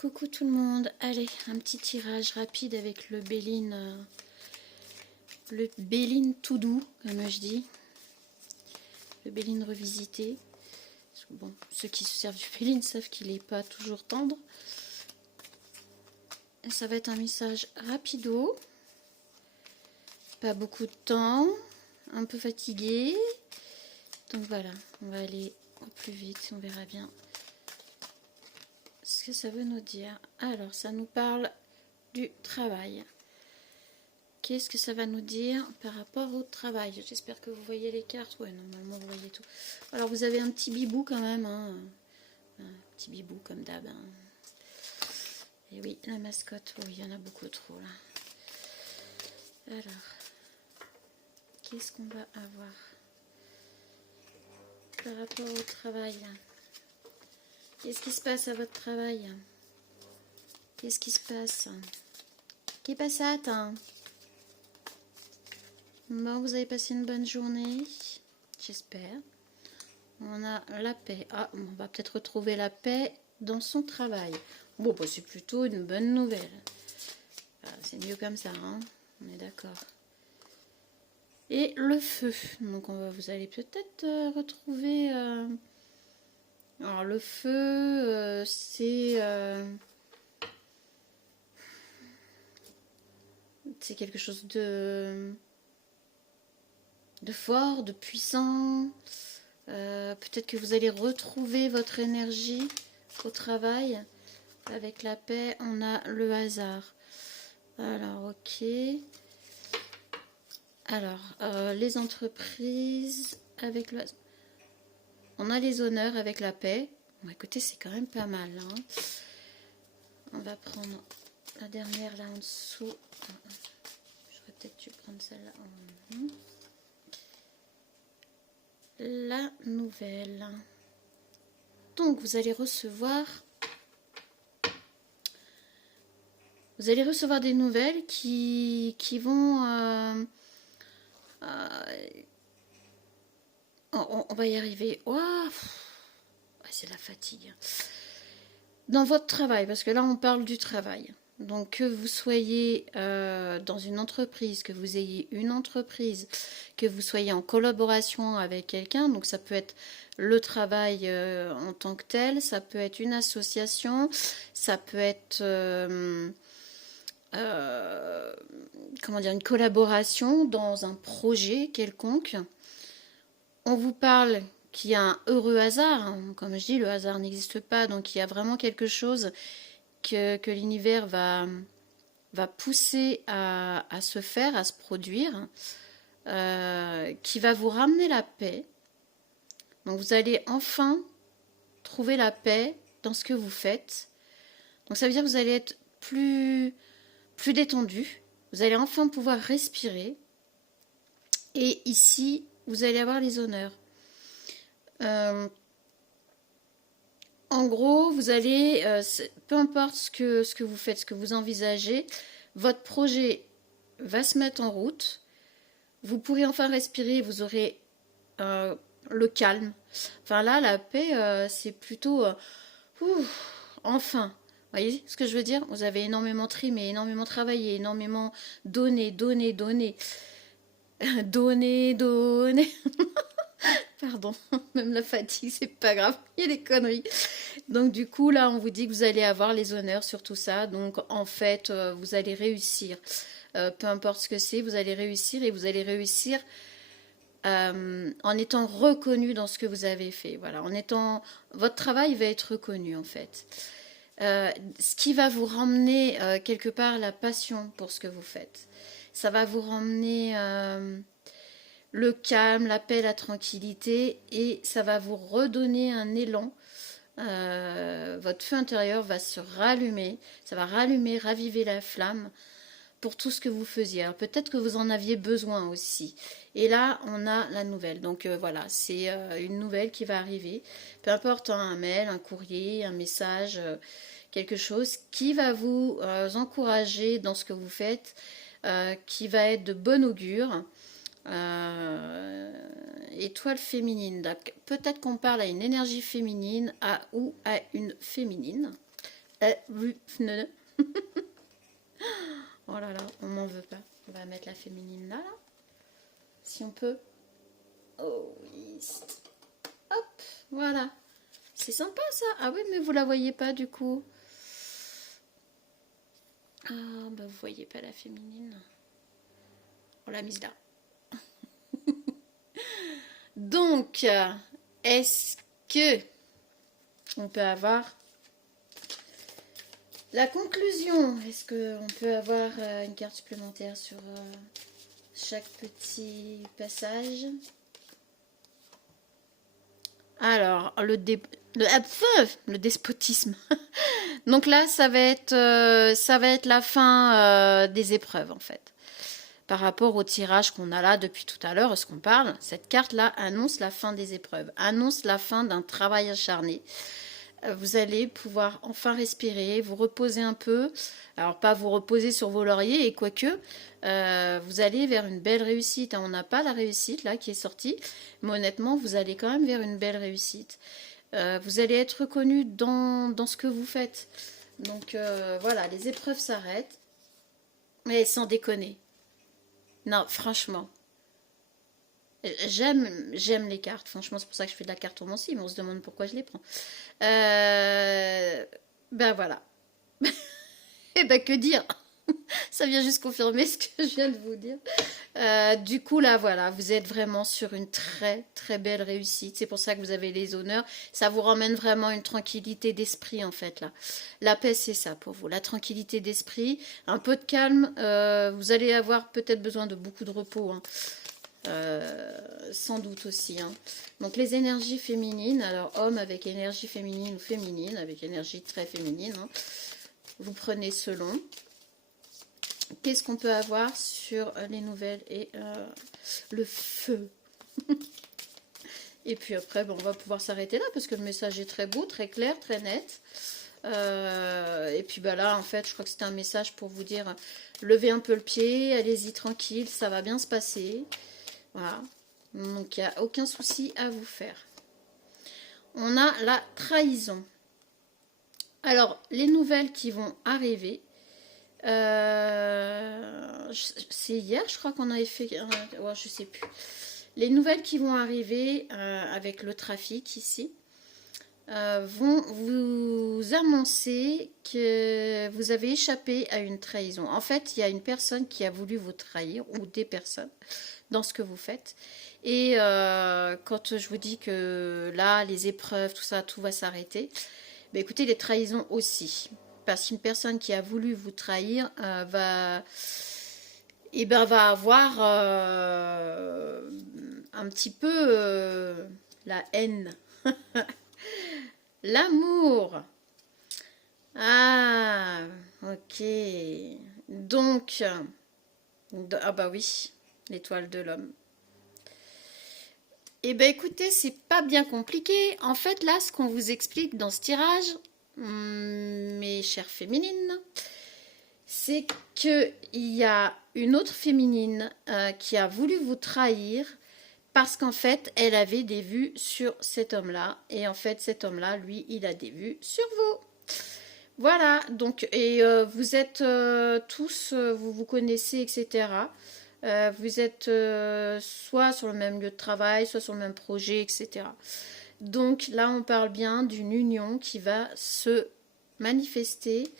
Coucou tout le monde, allez, un petit tirage rapide avec le Béline tout doux, comme je dis, le Béline revisité. Bon, ceux qui se servent du Béline savent qu'il n'est pas toujours tendre. Et ça va être un message rapido, pas beaucoup de temps, un peu fatigué. Donc voilà, on va aller au plus vite, on verra bien ce que ça veut nous dire. Alors, ça nous parle du travail. Qu'est-ce que ça va nous dire par rapport au travail? J'espère que vous voyez les cartes. Ouais, normalement, vous voyez tout. Alors, vous avez un petit bibou quand même. Hein. Un petit bibou comme d'hab. Hein. Et oui, la mascotte. Oui, il y en a beaucoup trop là. Alors, qu'est-ce qu'on va avoir par rapport au travail? Qu'est-ce qui se passe à votre travail? Qu'est-ce qui se passe? Qu'est passat? Bon, vous avez passé une bonne journée, j'espère. On a la paix. Ah, on va peut-être retrouver la paix dans son travail. Bon, bah, c'est plutôt une bonne nouvelle. Ah, c'est mieux comme ça, hein, on est d'accord. Et le feu. Donc, vous allez peut-être retrouver... Alors, le feu, c'est quelque chose de fort, de puissant. Peut-être que vous allez retrouver votre énergie au travail. Avec la paix, on a le hasard. Alors, ok. Alors, les entreprises avec le hasard. On a les honneurs avec la paix. Bon, écoutez, c'est quand même pas mal. Hein. On va prendre la dernière là en dessous. J'aurais peut-être dû prendre celle-là. La nouvelle. Donc, vous allez recevoir des nouvelles qui vont... on va y arriver. Oh, c'est la fatigue. Dans votre travail, parce que là, on parle du travail. Donc, que vous soyez dans une entreprise, que vous ayez une entreprise, que vous soyez en collaboration avec quelqu'un, donc ça peut être le travail en tant que tel, ça peut être une association, ça peut être comment dire, une collaboration dans un projet quelconque. On vous parle qu'il y a un heureux hasard, hein. Comme je dis, le hasard n'existe pas, donc il y a vraiment quelque chose que l'univers va pousser à se faire, à se produire, qui va vous ramener la paix. Donc vous allez enfin trouver la paix dans ce que vous faites. Donc ça veut dire que vous allez être plus détendu. Vous allez enfin pouvoir respirer. Et ici, vous allez avoir les honneurs. En gros, vous allez, peu importe ce que vous faites, ce que vous envisagez, votre projet va se mettre en route. Vous pourrez enfin respirer, vous aurez le calme. Enfin là, la paix, c'est plutôt... enfin, vous voyez ce que je veux dire? Vous avez énormément trimé, énormément travaillé, énormément donné. Donné. Pardon, même la fatigue, c'est pas grave, il y a des conneries. Donc du coup, là, on vous dit que vous allez avoir les honneurs sur tout ça. Donc en fait, vous allez réussir. Peu importe ce que c'est, vous allez réussir et vous allez réussir en étant reconnu dans ce que vous avez fait. Voilà, votre travail va être reconnu en fait. Ce qui va vous ramener quelque part la passion pour ce que vous faites. Ça va vous ramener le calme, la paix, la tranquillité, et ça va vous redonner un élan. Votre feu intérieur va se rallumer, ça va raviver la flamme pour tout ce que vous faisiez. Alors peut-être que vous en aviez besoin aussi. Et là, on a la nouvelle. Donc voilà, c'est une nouvelle qui va arriver. Peu importe, hein, un mail, un courrier, un message, quelque chose qui va vous encourager dans ce que vous faites, qui va être de bon augure. Étoile féminine. Peut-être qu'on parle à une énergie féminine ou à une féminine. Oui, non. Oh là là, on m'en veut pas. On va mettre la féminine là, là. Si on peut. Oh oui. Hop, voilà. C'est sympa ça. Ah oui, mais vous la voyez pas du coup. Ah, bah vous voyez pas la féminine. On l'a mise là. Donc, est-ce que on peut avoir la conclusion? Est-ce qu'on peut avoir une carte supplémentaire sur chaque petit passage? Alors, le despotisme. Donc là, ça va être la fin des épreuves, en fait. Par rapport au tirage qu'on a là depuis tout à l'heure, ce qu'on parle, cette carte-là annonce la fin des épreuves, annonce la fin d'un travail acharné. Vous allez pouvoir enfin respirer, vous reposer un peu. Alors, pas vous reposer sur vos lauriers, et quoique, vous allez vers une belle réussite. On n'a pas la réussite, là, qui est sortie, mais honnêtement, vous allez quand même vers une belle réussite. Vous allez être reconnu dans ce que vous faites. Donc, voilà, les épreuves s'arrêtent. Mais sans déconner. Non, franchement. J'aime les cartes. Franchement, c'est pour ça que je fais de la cartomancie, mais on se demande pourquoi je les prends. Ben voilà. Et ben que dire? Ça vient juste confirmer ce que je viens de vous dire. Du coup, là, voilà, vous êtes vraiment sur une très, très belle réussite. C'est pour ça que vous avez les honneurs. Ça vous ramène vraiment une tranquillité d'esprit, en fait, là. La paix, c'est ça pour vous. La tranquillité d'esprit, un peu de calme. Vous allez avoir peut-être besoin de beaucoup de repos, hein. Sans doute aussi, hein. Donc, les énergies féminines. Alors, homme avec énergie féminine ou féminine, avec énergie très féminine, hein. Vous prenez selon. Qu'est-ce qu'on peut avoir sur les nouvelles et le feu? Et puis après, on va pouvoir s'arrêter là parce que le message est très beau, très clair, très net. Et puis là, en fait, je crois que c'était un message pour vous dire levez un peu le pied, allez-y tranquille, ça va bien se passer. Voilà. Donc, il n'y a aucun souci à vous faire. On a la trahison. Alors, les nouvelles qui vont arriver. C'est hier, je crois qu'on avait fait. Ouais, je sais plus. Les nouvelles qui vont arriver avec le trafic ici vont vous annoncer que vous avez échappé à une trahison. En fait, il y a une personne qui a voulu vous trahir ou des personnes dans ce que vous faites. Et quand je vous dis que là, les épreuves, tout ça, tout va s'arrêter, bah, écoutez, les trahisons aussi. Parce qu'une personne qui a voulu vous trahir va avoir un petit peu la haine. L'amour. Ah, ok. Donc, ah bah oui, l'étoile de l'homme. Eh ben écoutez, c'est pas bien compliqué. En fait, là, ce qu'on vous explique dans ce tirage, mes chères féminines, c'est qu'il y a une autre féminine qui a voulu vous trahir parce qu'en fait, elle avait des vues sur cet homme-là. Et en fait, cet homme-là, lui, il a des vues sur vous. Voilà, donc, et vous êtes tous, vous vous connaissez, etc. Vous êtes soit sur le même lieu de travail, soit sur le même projet, etc. Donc là, on parle bien d'une union qui va se manifester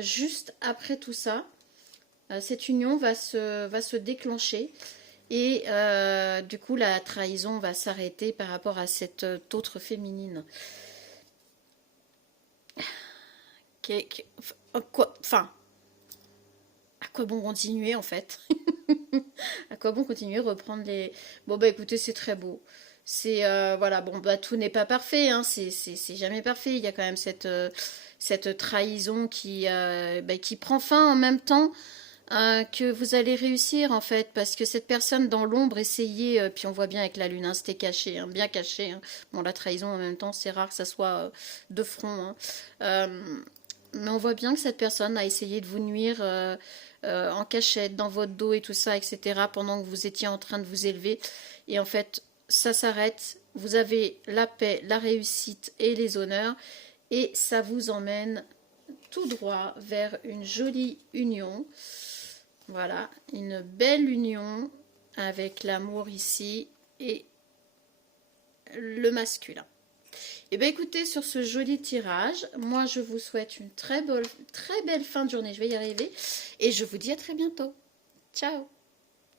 juste après tout ça. Cette union va se déclencher et du coup, la trahison va s'arrêter par rapport à cette autre féminine. Enfin, à quoi bon continuer en fait? À quoi bon continuer, reprendre les... Bon bah écoutez, c'est très beau. C'est voilà, bon bah tout n'est pas parfait, hein, c'est jamais parfait. Il y a quand même cette trahison qui prend fin en même temps que vous allez réussir en fait, parce que cette personne dans l'ombre essayait, puis on voit bien avec la lune, hein, c'était caché, hein, bien caché, hein. Bon, la trahison en même temps, c'est rare que ça soit de front, hein. Mais on voit bien que cette personne a essayé de vous nuire en cachette, dans votre dos et tout ça, etc., pendant que vous étiez en train de vous élever. Et en fait, ça s'arrête. Vous avez la paix, la réussite et les honneurs. Et ça vous emmène tout droit vers une jolie union. Voilà, une belle union avec l'amour ici et le masculin. Et bien écoutez, sur ce joli tirage, moi je vous souhaite une très belle fin de journée, je vais y arriver, et je vous dis à très bientôt. Ciao!